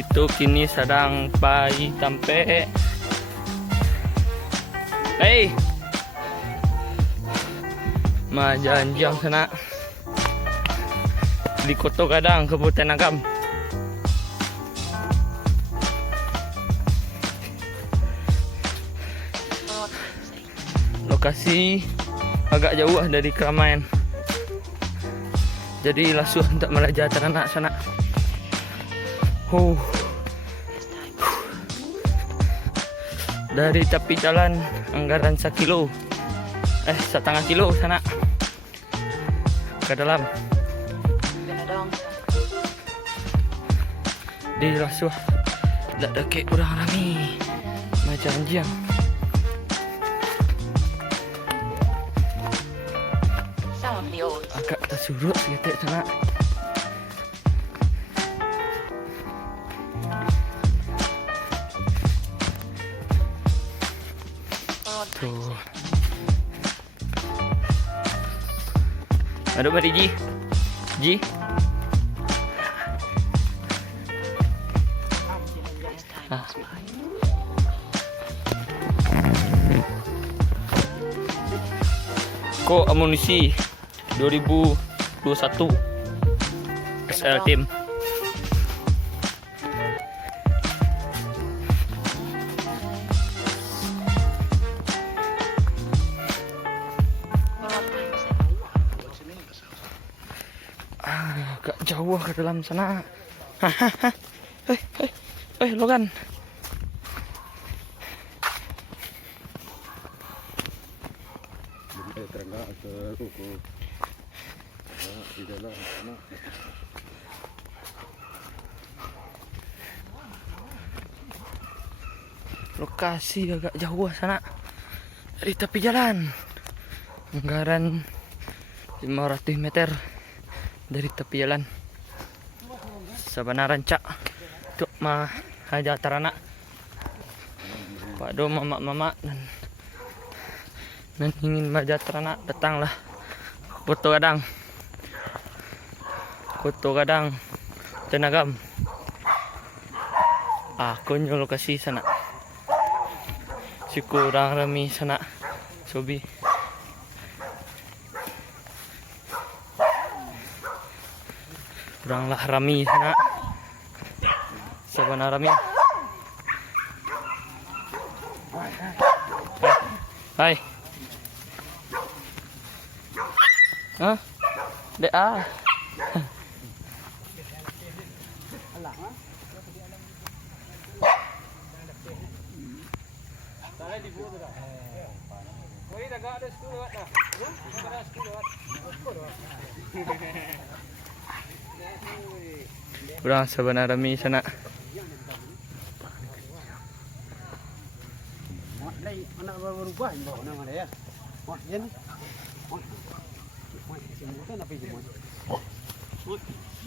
Kita kini sedang pai tampe. Hei, Majanjang sana di Kota Gadang, Kabupaten Agam. Lokasi agak jauh dari keramaian, jadi lasuh untuk melajah ternak sana. Dari tepi jalan anggaran 1 kilo, setengah kilo sana ke dalam. Di lasuh tak ada kek orang rami macam anjing. Agak tersurut sedikit sana. Tuh. Aduh, mari Ji. Ji. Kok amunisi 2021 SL Team. Agak jauh ke dalam sana. Logan. Lokasi agak jauh sana dari tepi jalan, anggaran 500 meter dari tepi jalan. Sabana rancak untuk haja teranak Pak Do, mama dan ingin haja teranak, datanglah Kota Gadang Tenagam. Aku nyo lokasi sana. Si kurang rami sana Sobi. Kuranglah rami sana. Sabana rami. Hai. Hah? Dek ah. Kurang sebenarnya rami sana.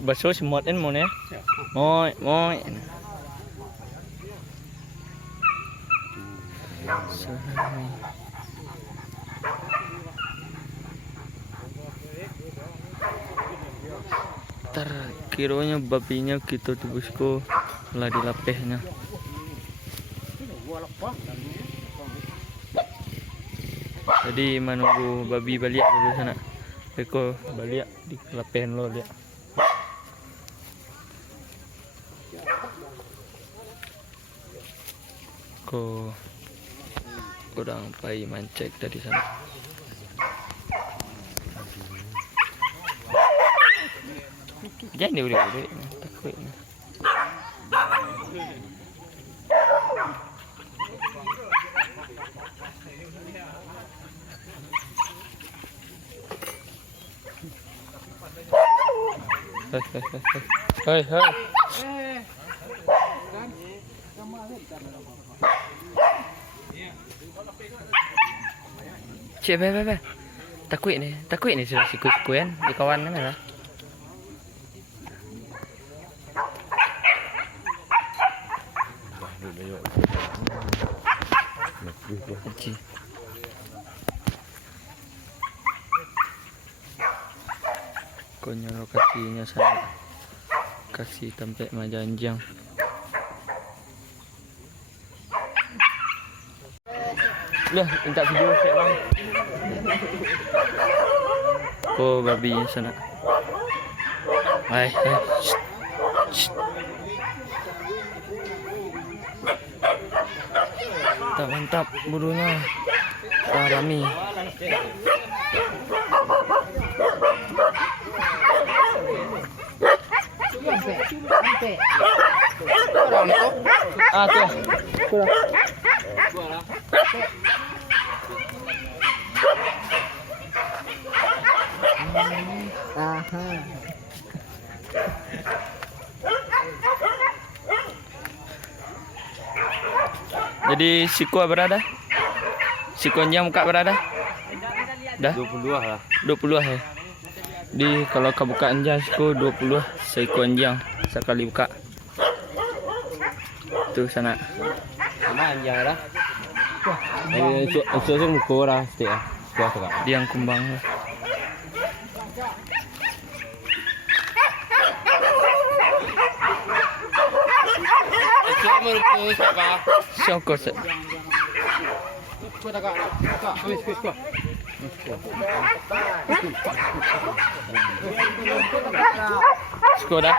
Baso semuatin mo ya. Moy. Terkiranya babinya gitu tuh bosku, lah dilapehnya. Jadi menunggu babi balik dulu sana. Eko balik di lapehan lo dia. Ko kurang pai mancek dari sana. Jangan dia udah takut. Hei. Cik, be. Takut ni sudah sikut-sikuan di kawan ni lah. Konyol lokasinya saya kasih tempat Majanjang. Lah, minta video saya bang. Oh, babi sana. Hai. Mantap burunya. Rami. Ah, tuh. Jadi siku berada? Sikunya muka berada? Dah? 20 lah. 20 ya. Di kalau kebukaan aja siku 20 seekor anjing sekali buka. Tuh sana. Sama anjing lah. Itu muka lah, setiap. Dia yang kumbang. Siapa sih? Skoda.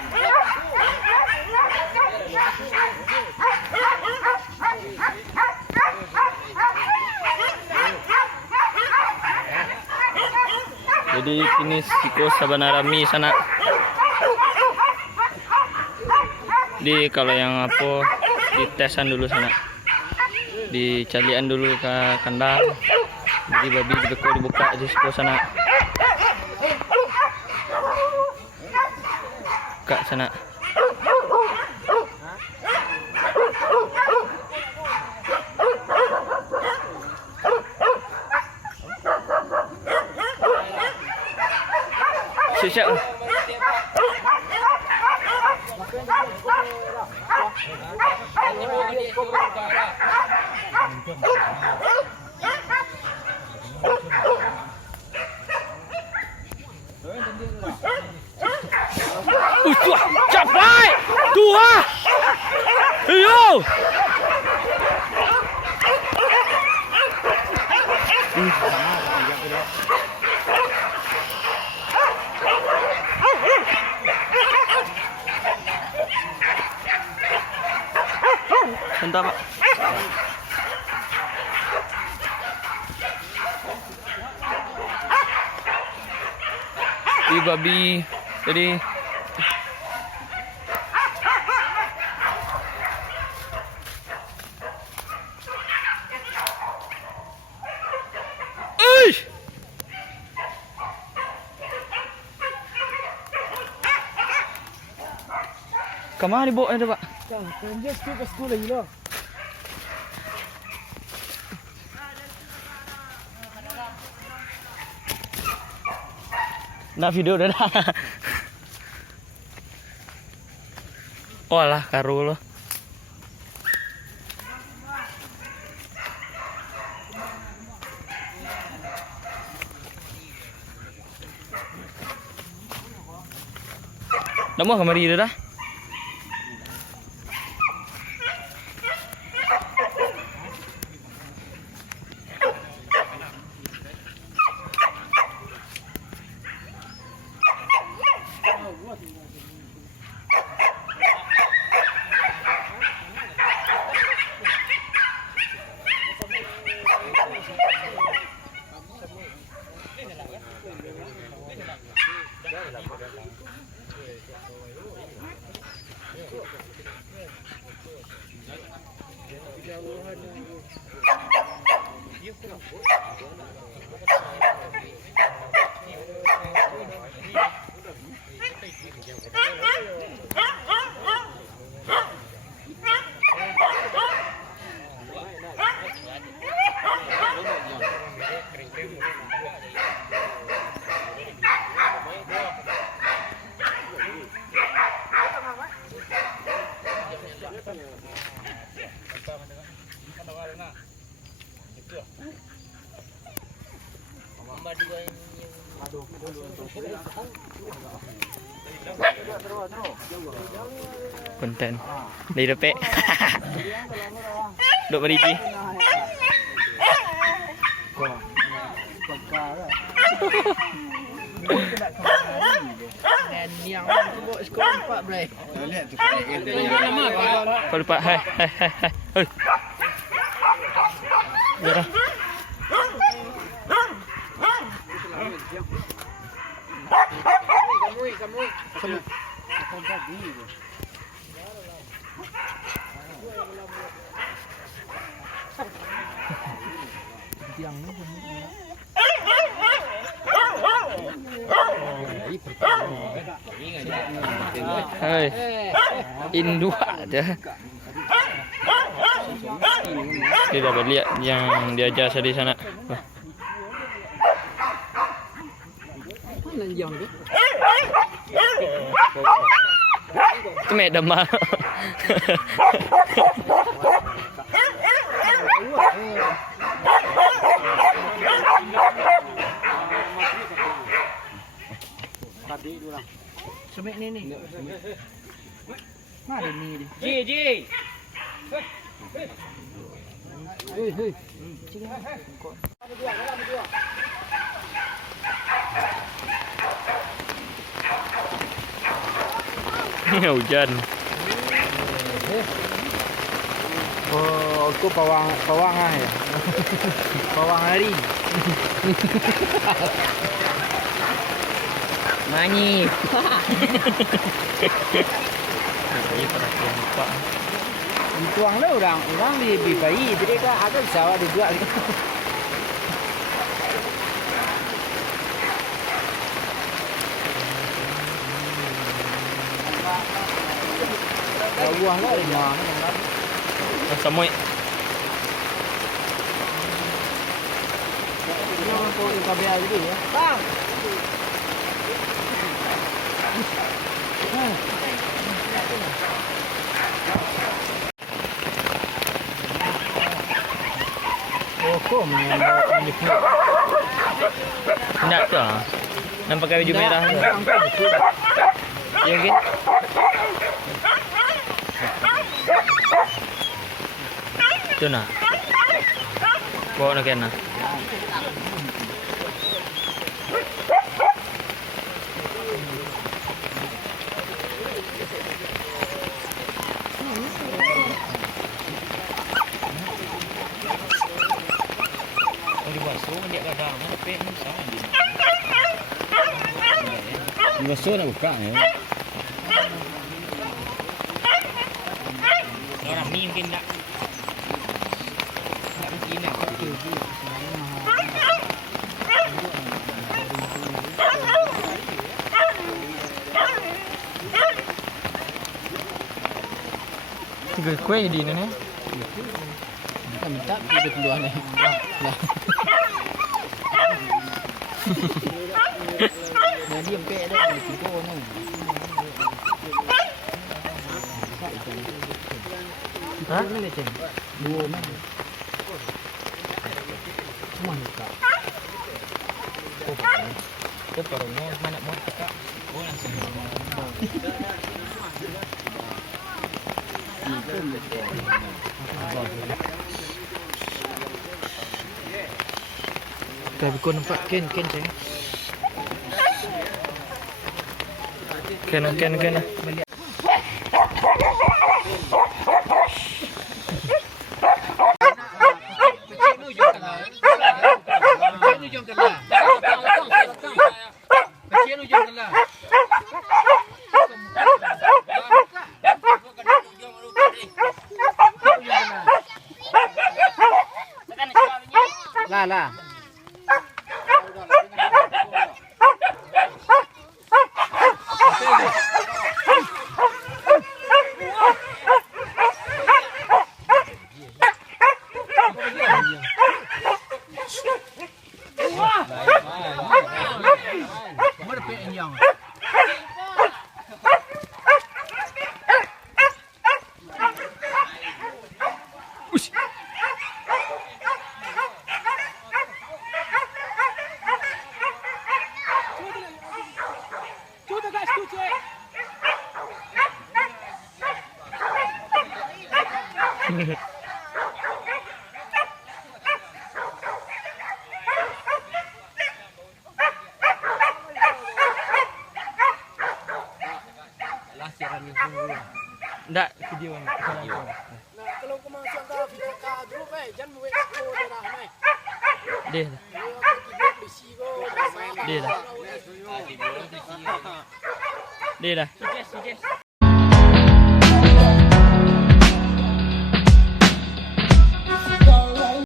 Jadi kini Siko Sabanarami sana. Di kalau yang apa ditesan dulu sana. Dicalian dulu ke kandang. Jadi babi dibuka di Siko sana. Kak sana. Siap. Tuh, capai. Tuh. Ayo. Bentar, Pak. Ini babi. Jadi kemana dibawa ada, Pak? Ke sekolah lagi lah. Nah, video udah dah. Oh lah, karu lo. Namo kamari dah. Konten dari DP. Duk beriji. Dan yang bawa skor 4 boleh. Kau lupa. Hai. Hei. Ya dah. Hai. In dua aja. Dia dapat lihat yang dia jasa di sana. Wah. Mana yang tu? Itu medan mah. Semek ni. Mana ni? Ji. Hei. Hujan. Oh, aku pawang ya. Pawang hari. Manyi. Ini perhatian lupa. Dituang lah orang di bayi. Jadi kan ada sawah dijual. Buang lah di mana? Samui. Ini orang kau kabel dulu ya. Bang. Oh, kok menyebut. Nak tu ah. Nampak pakai baju merah tu. Ya mungkin. Tu nak. Bawa nak kena. Basuh nak buka ya. Orang ni mungkin tak. Tak mungkin nak. Tiga kuih di ni. Kita minta kita keluar ni. Lah. Dia empek dah di situ ni. Ha? Ni macam. Dua mana? Semua buka. Kau perlu mana mau buka? Oh langsung. Tapi kau nampak ken saya. Kena. Lah. pikiran yang dulu. Ndak video ni. Nah, kalau kau masuk ke video ka grup jangan buat ko dah mai. Deh. Deh dah. Deh dah. Suggest.